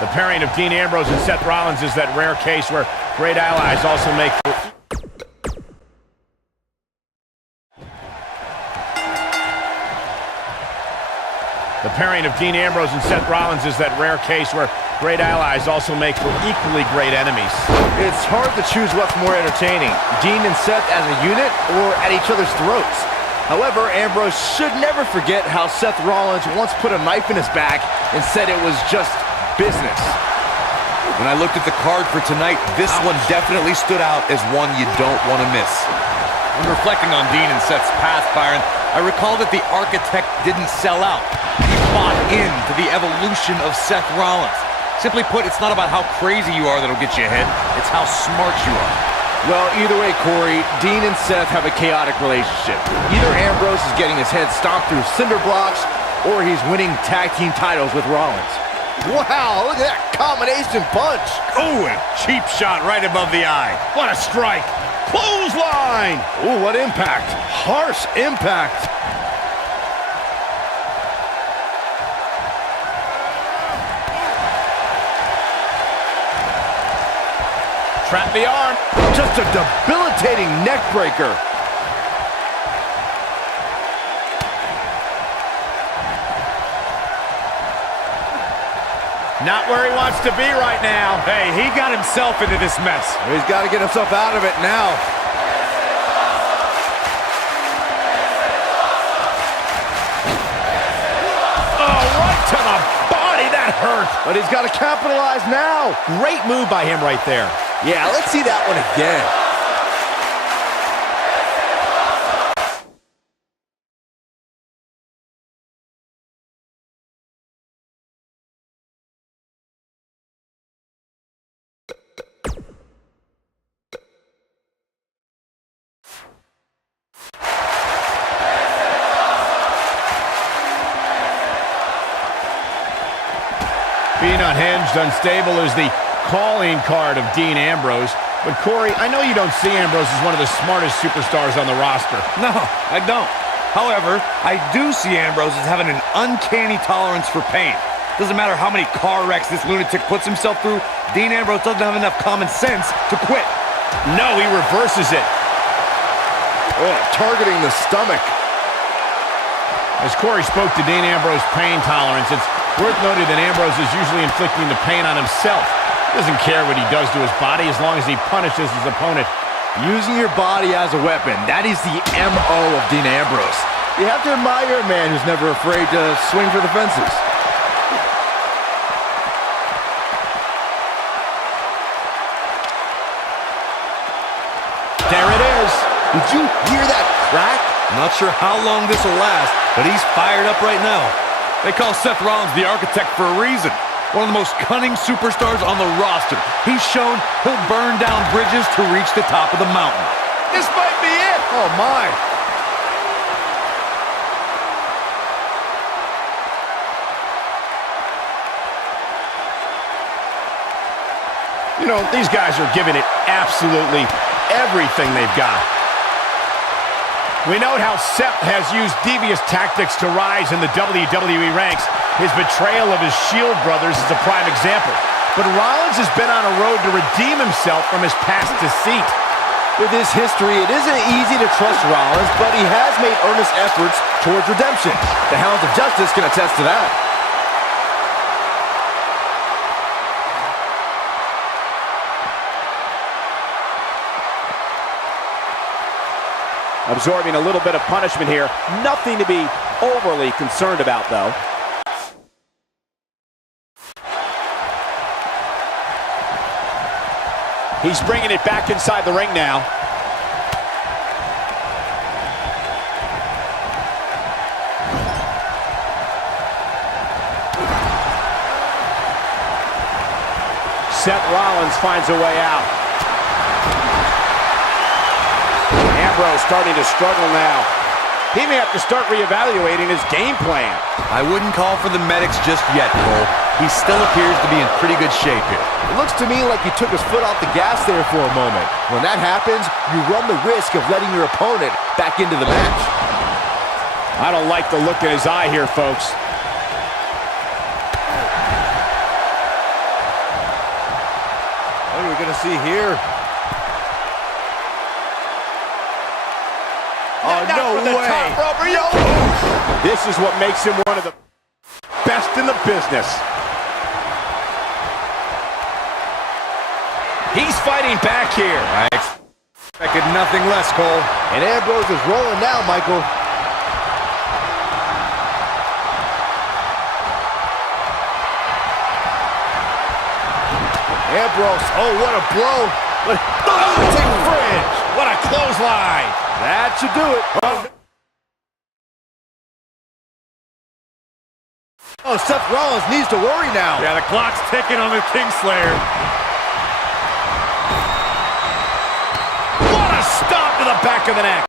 The pairing of Dean Ambrose and Seth Rollins is that rare case where great allies also make... The pairing of Dean Ambrose and Seth Rollins is that rare case where great allies also make for equally great enemies. It's hard to choose what's more entertaining, Dean and Seth as a unit or at each other's throats. However, Ambrose should never forget how Seth Rollins once put a knife in his back and said it was just business. When I looked at the card for tonight, this one definitely stood out as one you don't want to miss. When reflecting on Dean and Seth's past, Byron, I recall that the Architect didn't sell out. He bought into the evolution of Seth Rollins. Simply put, it's not about how crazy you are that'll get you ahead. It's how smart you are. Well, either way, Corey, Dean and Seth have a chaotic relationship. Either Ambrose is getting his head stomped through cinder blocks, or he's winning tag team titles with Rollins. Wow, look at that combination punch. Oh, and cheap shot right above the eye. What a strike! Clothesline! Ooh, what impact. Harsh impact. Trap the arm. Just a debilitating neck breaker. Not where he wants to be right now. Hey, he got himself into this mess. He's got to get himself out of it now. Oh, right to the body. That hurt. But he's got to capitalize now. Great move by him right there. Yeah, let's see that one again. Being unhinged, unstable is the calling card of Dean Ambrose. But Corey, I know you don't see Ambrose as one of the smartest superstars on the roster. No, I don't. However, I do see Ambrose as having an uncanny tolerance for pain. Doesn't matter how many car wrecks this lunatic puts himself through, Dean Ambrose doesn't have enough common sense to quit. No, he reverses it. Oh, targeting the stomach. As Corey spoke to Dean Ambrose's pain tolerance, it's worth noting that Ambrose is usually inflicting the pain on himself. He doesn't care what he does to his body as long as he punishes his opponent. Using your body as a weapon, that is the MO of Dean Ambrose. You have to admire a man who's never afraid to swing for the fences. There it is. Did you hear that crack? I'm not sure how long this will last, but he's fired up right now. They call Seth Rollins the Architect for a reason. One of the most cunning superstars on the roster. He's shown he'll burn down bridges to reach the top of the mountain. This might be it. Oh, my. You know, these guys are giving it absolutely everything they've got. We note how Seth has used devious tactics to rise in the WWE ranks. His betrayal of his Shield brothers is a prime example. But Rollins has been on a road to redeem himself from his past deceit. With his history, it isn't easy to trust Rollins, but he has made earnest efforts towards redemption. The Hounds of Justice can attest to that. Absorbing a little bit of punishment here. Nothing to be overly concerned about, though. He's bringing it back inside the ring now. Seth Rollins finds a way out. Ambrose starting to struggle now. He may have to start reevaluating his game plan. I wouldn't call for the medics just yet, Cole. He still appears to be in pretty good shape here. It looks to me like he took his foot off the gas there for a moment. When that happens, you run the risk of letting your opponent back into the match. I don't like the look in his eye here, folks. going to see here? Oh, no way. This is what makes him one of the best in the business. He's fighting back here. I expected nothing less, Cole. And Ambrose is rolling now, Michael. Ambrose, oh, what a blow. Big fridge. What a clothesline. That should do it. Oh, Seth Rollins needs to worry now. Yeah, the clock's ticking on the Kingslayer. What a stop to the back of the neck.